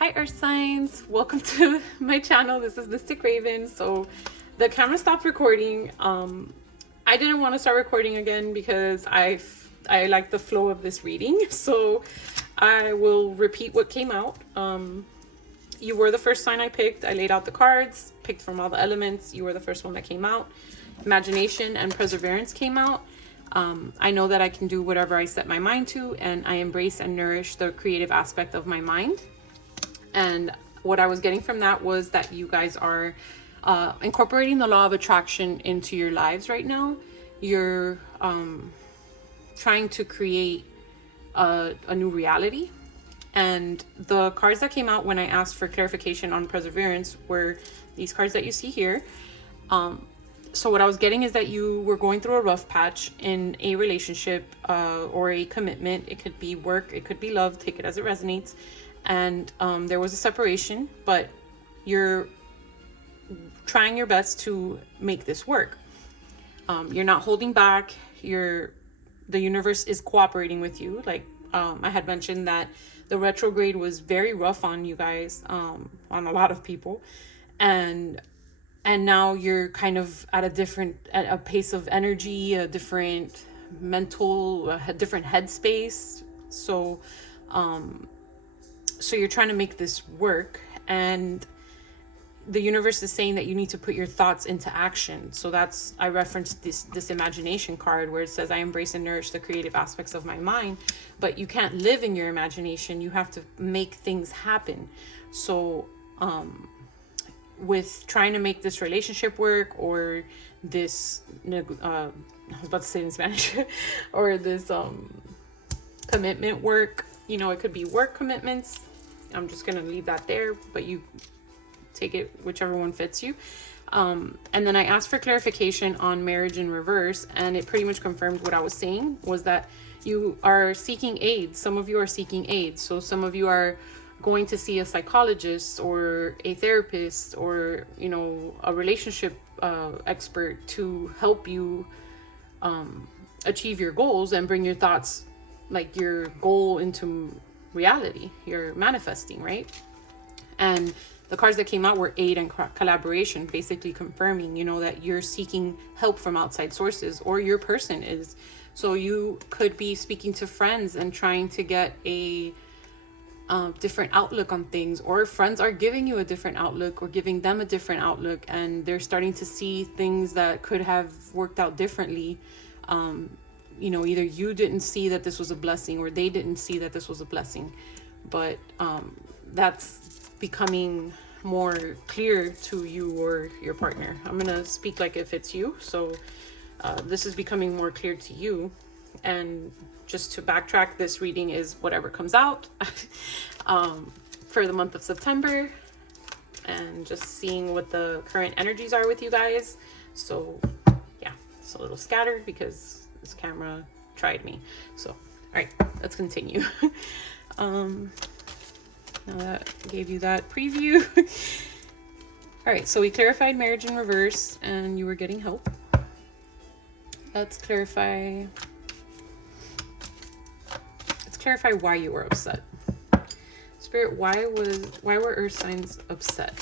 Hi Earth Signs, welcome to my channel. This is Mystic Raven. So the camera stopped recording. I didn't want to start recording again because I like the flow of this reading. So I will repeat what came out. You were the first sign I picked. I laid out the cards, picked from all the elements. You were the first one that came out. Imagination and perseverance came out. I know that I can do whatever I set my mind to, and I embrace and nourish the creative aspect of my mind. And what I was getting from that was that you guys are incorporating the law of attraction into your lives right now. You're trying to create a new reality. And the cards that came out when I asked for clarification on perseverance were these cards that you see here. So what I was getting is that you were going through a rough patch in a relationship or a commitment. It could be work, it could be love, take it as it resonates. And there was a separation, but you're trying your best to make this work. You're not holding back. The universe is cooperating with you. Like I had mentioned that the retrograde was very rough on you guys, on a lot of people. And now you're kind of at a pace of energy, a different mental, a different headspace. So you're trying to make this work, and the universe is saying that you need to put your thoughts into action. So I referenced this imagination card where it says, I embrace and nourish the creative aspects of my mind, but you can't live in your imagination. You have to make things happen. So, with trying to make this relationship work, or this, I was about to say in Spanish, or this, commitment work, it could be work commitments. I'm just going to leave that there, but you take it whichever one fits you. And then I asked for clarification on marriage in reverse, and it pretty much confirmed what I was saying, was that you are seeking aid. Some of you are seeking aid. So some of you are going to see a psychologist or a therapist or, a relationship expert to help you achieve your goals and bring your thoughts, like your goal, into reality. You're manifesting, right? And the cards that came out were aid and collaboration, basically confirming, that you're seeking help from outside sources, or your person is. So you could be speaking to friends and trying to get a different outlook on things, or friends are giving you a different outlook or giving them a different outlook, and they're starting to see things that could have worked out differently. Either you didn't see that this was a blessing, or they didn't see that this was a blessing. But that's becoming more clear to you or your partner. I'm going to speak like if it's you. So this is becoming more clear to you. And just to backtrack, this reading is whatever comes out for the month of September, and just seeing what the current energies are with you guys. So yeah, it's a little scattered because this camera tried me. So, all right, let's continue. Now that I gave you that preview. All right, so we clarified marriage in reverse, and you were getting help. Let's clarify why you were upset. Spirit, why were Earth signs upset?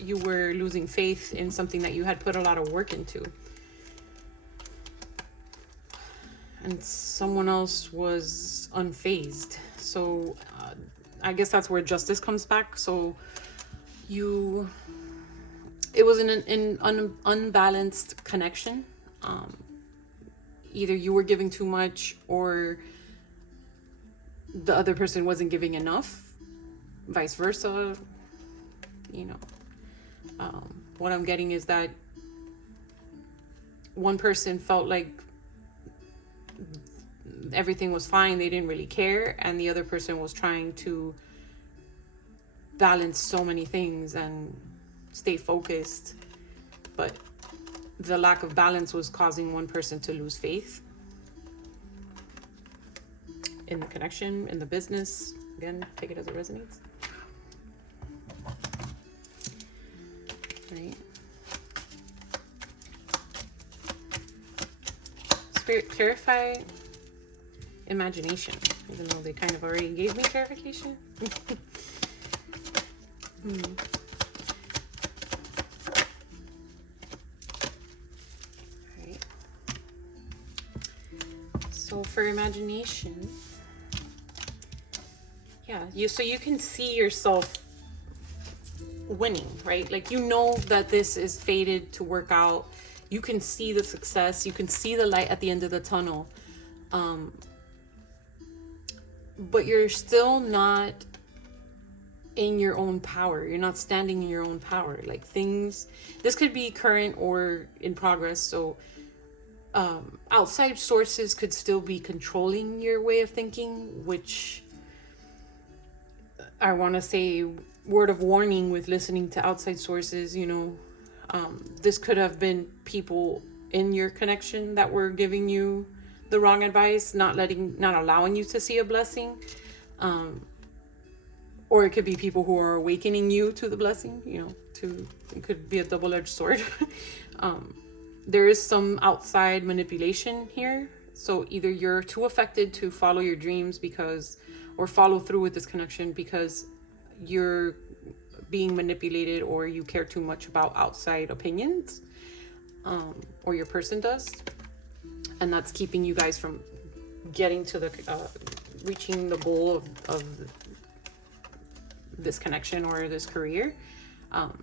You were losing faith in something that you had put a lot of work into. And someone else was unfazed. So I guess that's where justice comes back. So it was an unbalanced connection. Either you were giving too much, or the other person wasn't giving enough, vice versa. What I'm getting is that one person felt like everything was fine, they didn't really care, and the other person was trying to balance so many things and stay focused, but the lack of balance was causing one person to lose faith in the connection, in the business. Again, take it as it resonates. Right. Spirit, clarify imagination, even though they kind of already gave me clarification. Alright. So for imagination, yeah, so you can see yourself winning, right? Like, you know that this is fated to work out. You can see the success. You can see the light at the end of the tunnel. But you're still not in your own power. You're not standing in your own power. Like, things, this could be current or in progress. So outside sources could still be controlling your way of thinking, which I want to say, word of warning with listening to outside sources, you know, this could have been people in your connection that were giving you the wrong advice, not allowing you to see a blessing. Or it could be people who are awakening you to the blessing, you know, it could be a double-edged sword. There is some outside manipulation here. So either you're too affected to follow your dreams or follow through with this connection because you're being manipulated, or you care too much about outside opinions, or your person does. And that's keeping you guys from getting to reaching the goal of this connection or this career.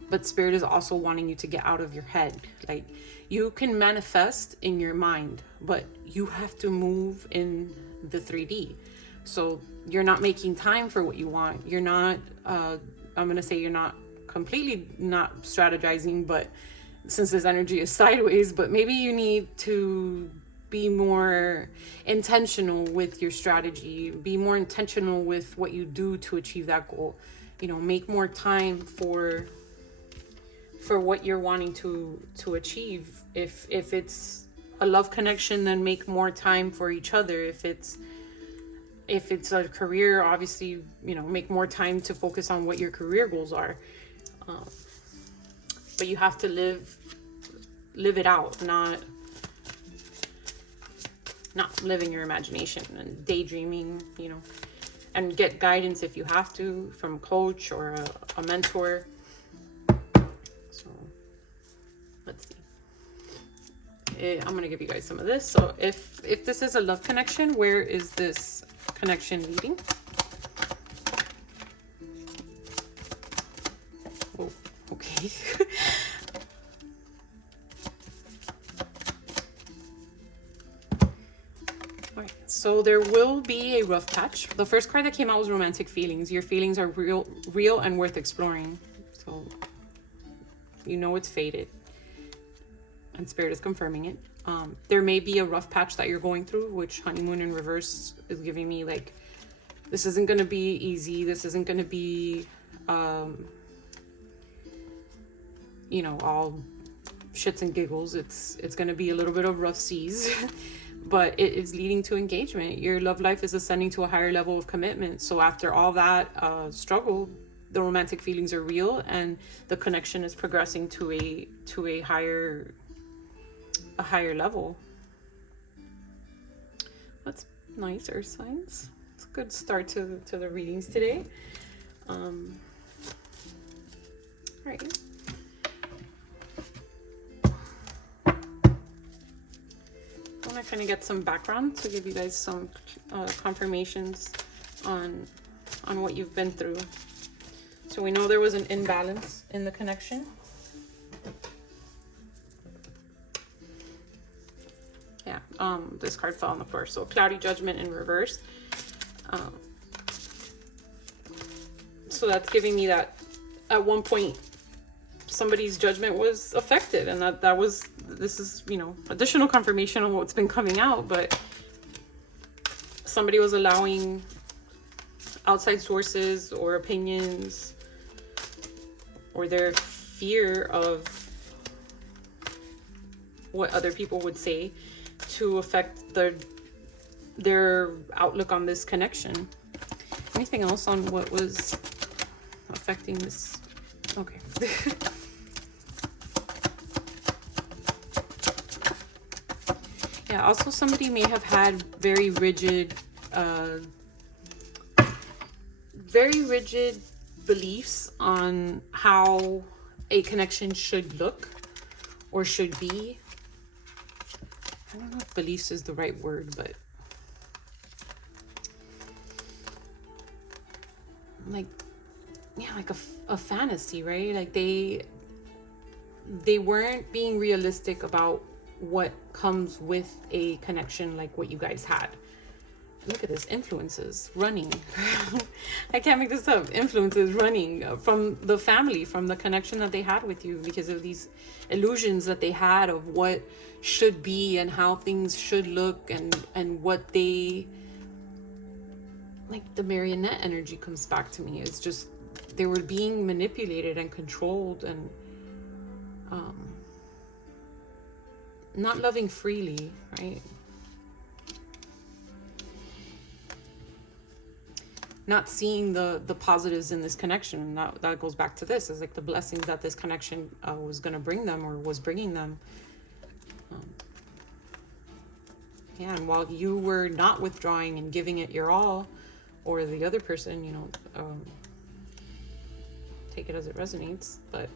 But Spirit is also wanting you to get out of your head. Like, you can manifest in your mind, but you have to move in the 3D. So you're not making time for what you want. You're not, I'm going to say you're not completely not strategizing, but since this energy is sideways, but maybe you need to be more intentional with your strategy, be more intentional with what you do to achieve that goal. You know, make more time for what you're wanting to achieve. If it's a love connection, then make more time for each other. If it's a career, obviously, you know, make more time to focus on what your career goals are. But you have to live it out, not living your imagination and daydreaming, you know, and get guidance if you have to from a coach or a mentor. So let's see. I'm gonna give you guys some of this. So if this is a love connection, where is this connection leading? Oh, okay. So there will be a rough patch. The first card that came out was romantic feelings. Your feelings are real and worth exploring. So you know it's fated. And Spirit is confirming it. There may be a rough patch that you're going through, which honeymoon in reverse is giving me, like, this isn't going to be easy. This isn't going to be, you know, all shits and giggles. It's going to be a little bit of rough seas. But it is leading to engagement. Your love life is ascending to a higher level of commitment. So after all that struggle, the romantic feelings are real, and the connection is progressing to a higher level. That's nice, Earth signs. It's a good start to the readings today. All right. I want to kind of get some background to give you guys some confirmations on what you've been through. So we know there was an imbalance in the connection. Yeah, this card fell on the floor. So cloudy judgment in reverse. So that's giving me that at one point somebody's judgment was affected, and this is, you know, additional confirmation on what's been coming out, but somebody was allowing outside sources or opinions or their fear of what other people would say to affect their outlook on this connection. Anything else on what was affecting this? Okay. Yeah, also somebody may have had very rigid beliefs on how a connection should look or should be. I don't know if beliefs is the right word, but like, yeah, like a fantasy, right? Like they weren't being realistic about what comes with a connection like what you guys had. Look at this, influences running. I can't make this up. Influences running from the family, from the connection that they had with you, because of these illusions that they had of what should be and how things should look, and what they, like, the marionette energy comes back to me. It's just they were being manipulated and controlled, and not loving freely, right? Not seeing the positives in this connection. And that goes back to this, is like the blessings that this connection was going to bring them, or was bringing them. Yeah, and while you were not withdrawing and giving it your all, or the other person, you know, take it as it resonates, but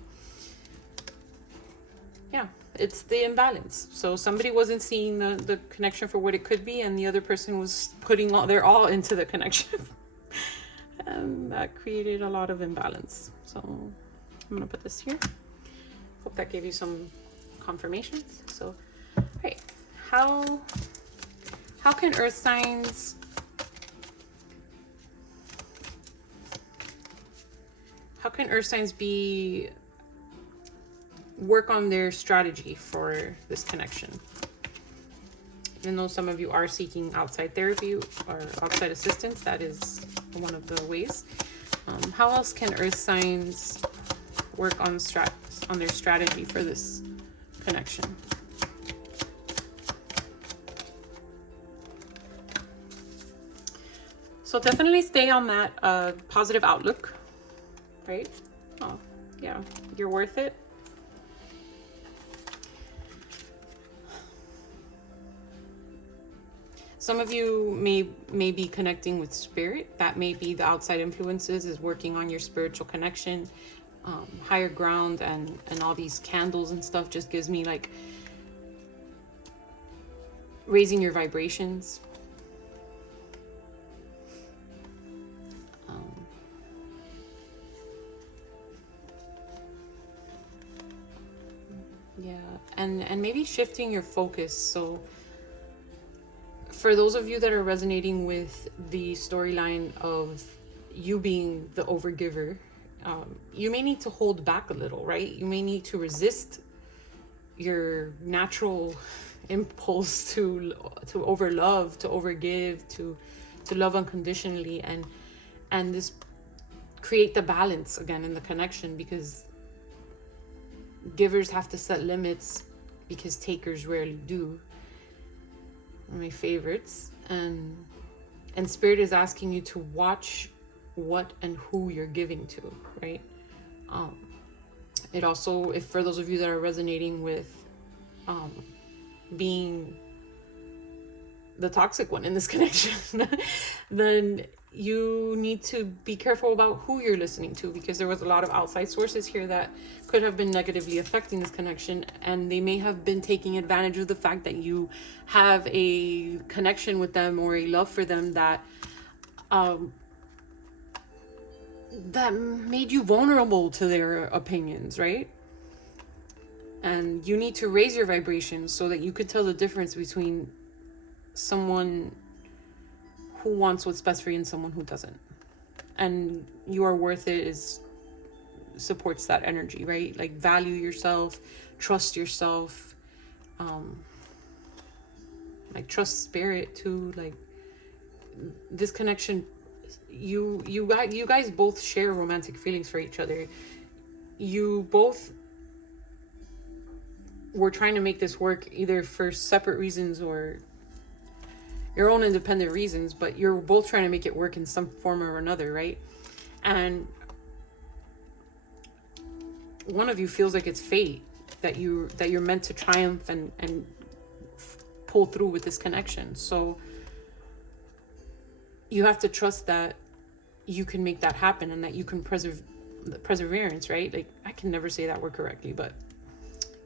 yeah, it's the imbalance. So somebody wasn't seeing the connection for what it could be, and the other person was putting their all into the connection. And that created a lot of imbalance. So I'm gonna put this here. Hope that gave you some confirmations. So, all right, how can earth signs be work on their strategy for this connection? Even though some of you are seeking outside therapy or outside assistance, that is one of the ways. How else can earth signs work on their strategy for this connection? So definitely stay on that positive outlook, right? Oh, yeah, you're worth it. Some of you may be connecting with spirit. That may be the outside influences, is working on your spiritual connection. Higher ground and all these candles and stuff just gives me like raising your vibrations. Yeah, and maybe shifting your focus. So for those of you that are resonating with the storyline of you being the overgiver, you may need to hold back a little, right? You may need to resist your natural impulse to overlove, to overgive, to love unconditionally, and this create the balance again in the connection, because givers have to set limits because takers rarely do. One of my favorites. And spirit is asking you to watch what and who you're giving to, right? It also, if for those of you that are resonating with being the toxic one in this connection, then you need to be careful about who you're listening to, because there was a lot of outside sources here that could have been negatively affecting this connection, and they may have been taking advantage of the fact that you have a connection with them or a love for them that that made you vulnerable to their opinions, right? And you need to raise your vibration so that you could tell the difference between someone who wants what's best for you and someone who doesn't. And you are worth it supports that energy, right? Like, value yourself, trust yourself, like trust spirit too. Like, this connection, you guys both share romantic feelings for each other. You both were trying to make this work either for separate reasons or your own independent reasons, but you're both trying to make it work in some form or another, right? And one of you feels like it's fate, that you're meant to triumph and pull through with this connection. So you have to trust that you can make that happen, and that you can perseverance, right? Like, I can never say that word correctly, but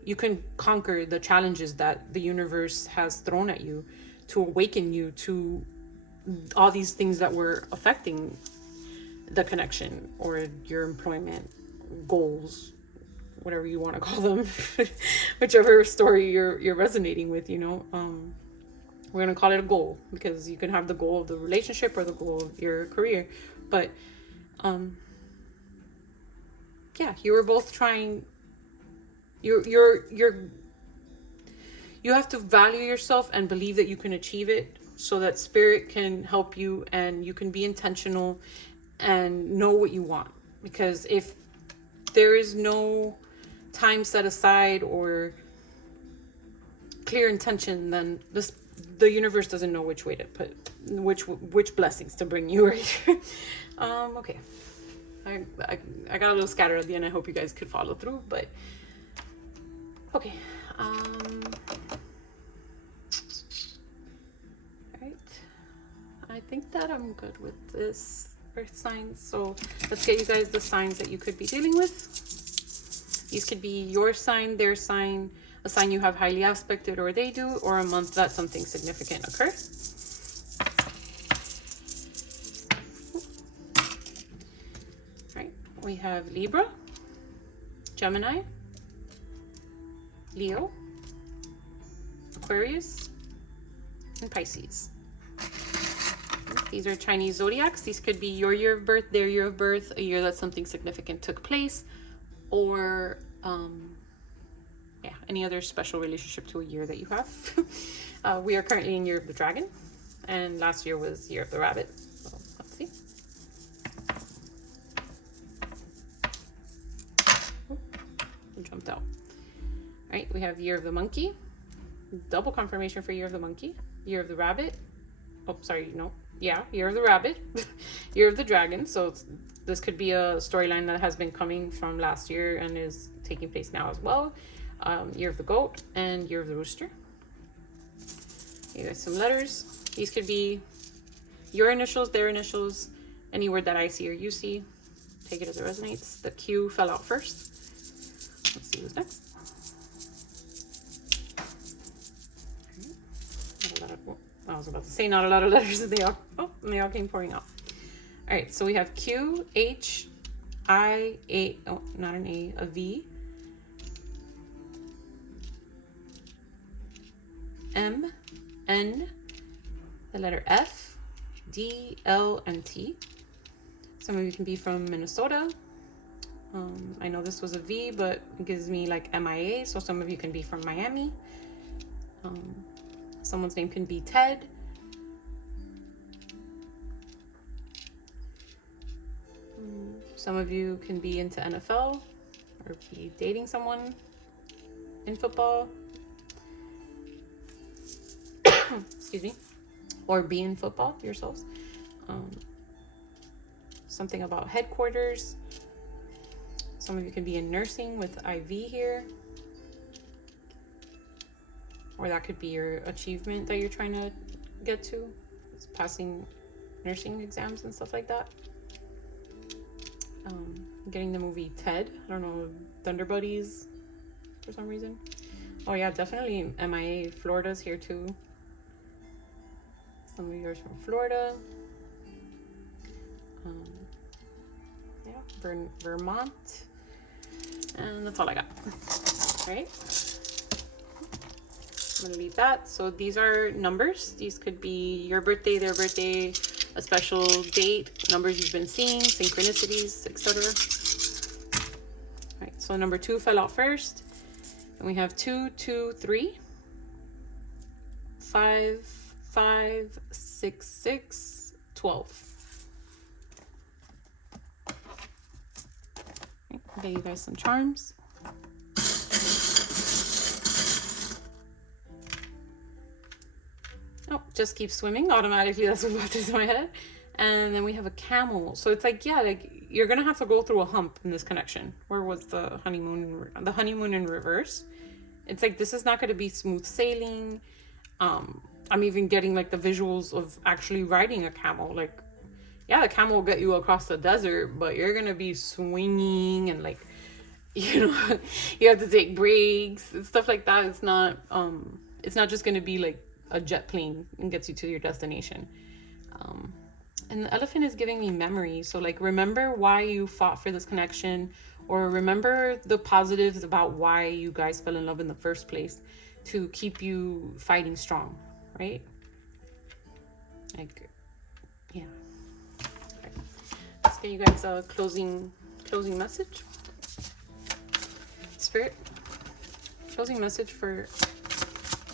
you can conquer the challenges that the universe has thrown at you to awaken you to all these things that were affecting the connection or your employment goals, whatever you want to call them, whichever story you're resonating with, you know. We're going to call it a goal, because you can have the goal of the relationship or the goal of your career. But yeah, you were both trying. You have to value yourself and believe that you can achieve it, so that spirit can help you and you can be intentional and know what you want. Because if there is no time set aside or clear intention, then the universe doesn't know which way to put which blessings to bring you, right? Okay, I got a little scattered at the end. I hope you guys could follow through, but okay. All right, I think that I'm good with this earth signs. So let's get you guys the signs that you could be dealing with. These could be your sign, their sign, a sign you have highly aspected or they do, or a month that something significant occurs. Right, we have Libra, Gemini, Leo, Aquarius, and Pisces. These are Chinese zodiacs. These could be your year of birth, their year of birth, a year that something significant took place, or any other special relationship to a year that you have. We are currently in year of the dragon, and last year was year of the rabbit. So let's see. Oh, it jumped out. All right, we have year of the monkey. Double confirmation for year of the monkey. Year of the rabbit. Oh, sorry, no. Yeah, year of the rabbit. Year of the dragon. So this could be a storyline that has been coming from last year and is taking place now as well. Year of the goat and year of the rooster. You guys some letters. These could be your initials, their initials, any word that I see or you see. Take it as it resonates. The Q fell out first. Let's see who's next. I was about to say not a lot of letters, and they all came pouring out. All right, so we have Q, H, I, A, oh, not an A, a V, M, N, the letter F, D, L, and T. Some of you can be from Minnesota. I know this was a V, but it gives me like MIA, so some of you can be from Miami. Someone's name can be Ted. Some of you can be into NFL or be dating someone in football. Excuse me. Or be in football yourselves. Something about headquarters. Some of you can be in nursing with IV here. Or that could be your achievement that you're trying to get to. It's passing nursing exams and stuff like that. Getting the movie Ted. I don't know, Thunder Buddies for some reason. Oh yeah, definitely MIA. Florida's here too. Some of you are from Florida. Yeah, Vermont. And that's all I got. All right. I'm gonna leave that. So these are numbers. These could be your birthday, their birthday, a special date, numbers you've been seeing, synchronicities, etc. All right, so number 2 fell out first. And we have 2, 2, 3, 5, 5, 6, 6, 12. Okay, I'll get you guys some charms. Oh, just keep swimming automatically. That's what popped into my head. And then we have a camel. So it's like, yeah, like you're gonna have to go through a hump in this connection. Where was the honeymoon? The honeymoon in reverse. It's like this is not gonna be smooth sailing. I'm even getting like the visuals of actually riding a camel. Like, yeah, the camel will get you across the desert, but you're gonna be swinging and like, you know, you have to take breaks and stuff like that. It's not just gonna be like a jet plane and gets you to your destination. And the elephant is giving me memory. So like, remember why you fought for this connection, or remember the positives about why you guys fell in love in the first place to keep you fighting strong, right? Like, yeah. Okay. Let's get you guys a closing message. Spirit, closing message for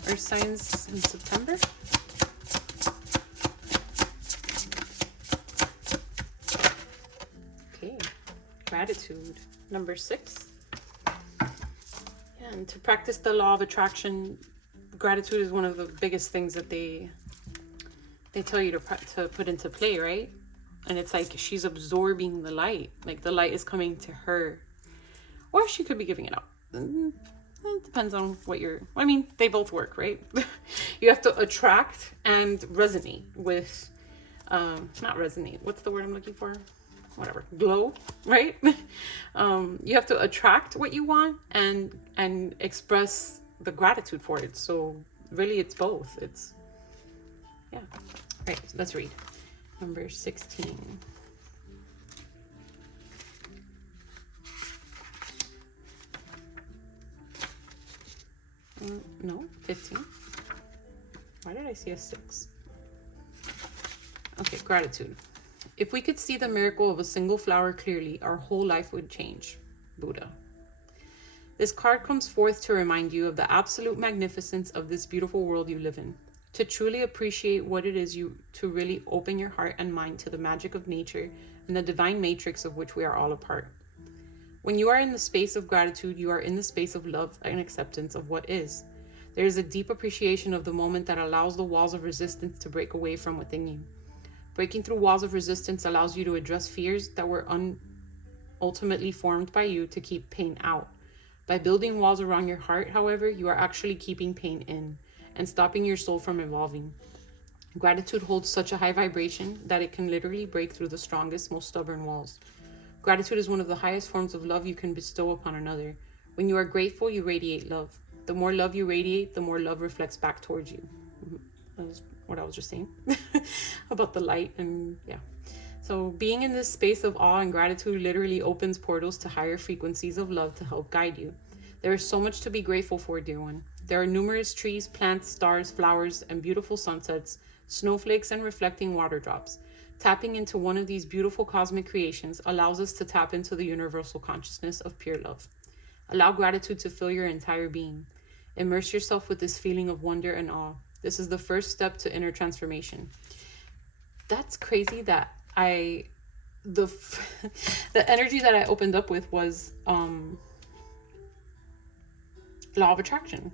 Earth signs in September. Okay, gratitude, number 6. And to practice the law of attraction, gratitude is one of the biggest things that they tell you to put into play, right? And it's like she's absorbing the light. Like the light is coming to her. Or she could be giving it out. It depends on what I mean, they both work, right? You have to attract and resonate with, not resonate. What's the word I'm looking for? Whatever. Glow, right? You have to attract what you want and express the gratitude for it. So really it's both. It's, yeah. All right, so let's read. Number 16. No, 15. Why did I see a 6? Okay, gratitude. If we could see the miracle of a single flower clearly, our whole life would change. Buddha. This card comes forth to remind you of the absolute magnificence of this beautiful world you live in. To truly appreciate what it is to really open your heart and mind to the magic of nature and the divine matrix of which we are all a part. When you are in the space of gratitude, you are in the space of love and acceptance of what is. There is a deep appreciation of the moment that allows the walls of resistance to break away from within you. Breaking through walls of resistance allows you to address fears that were ultimately formed by you to keep pain out. By building walls around your heart, however, you are actually keeping pain in and stopping your soul from evolving. Gratitude holds such a high vibration that it can literally break through the strongest, most stubborn walls. Gratitude is one of the highest forms of love you can bestow upon another. When you are grateful, you radiate love. The more love you radiate, the more love reflects back towards you. That was what I was just saying about the light. And yeah, so being in this space of awe and gratitude literally opens portals to higher frequencies of love to help guide you. There is so much to be grateful for, dear one. There are numerous trees, plants, stars, flowers, and beautiful sunsets, snowflakes, and reflecting water drops. Tapping into one of these beautiful cosmic creations allows us to tap into the universal consciousness of pure love. Allow gratitude to fill your entire being. Immerse yourself with this feeling of wonder and awe. This is the first step to inner transformation. That's crazy that the energy that I opened up with was law of attraction.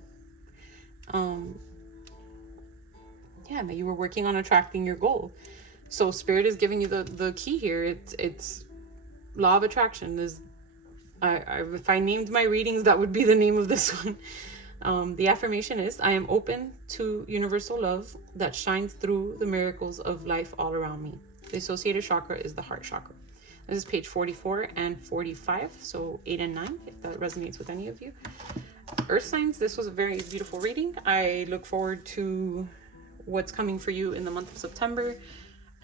Yeah, that you were working on attracting your goal. So Spirit is giving you the key here. It's law of attraction. If I named my readings, that would be the name of this one. The affirmation is, I am open to universal love that shines through the miracles of life all around me. The associated chakra is the heart chakra. This is page 44 and 45, so 8 and 9, if that resonates with any of you. Earth signs, this was a very beautiful reading. I look forward to what's coming for you in the month of September.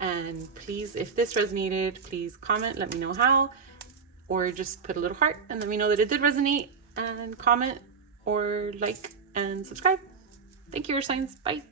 And please, if this resonated, please comment, let me know how, or just put a little heart and let me know that it did resonate, and comment or like and subscribe. Thank you, Earth signs. Bye.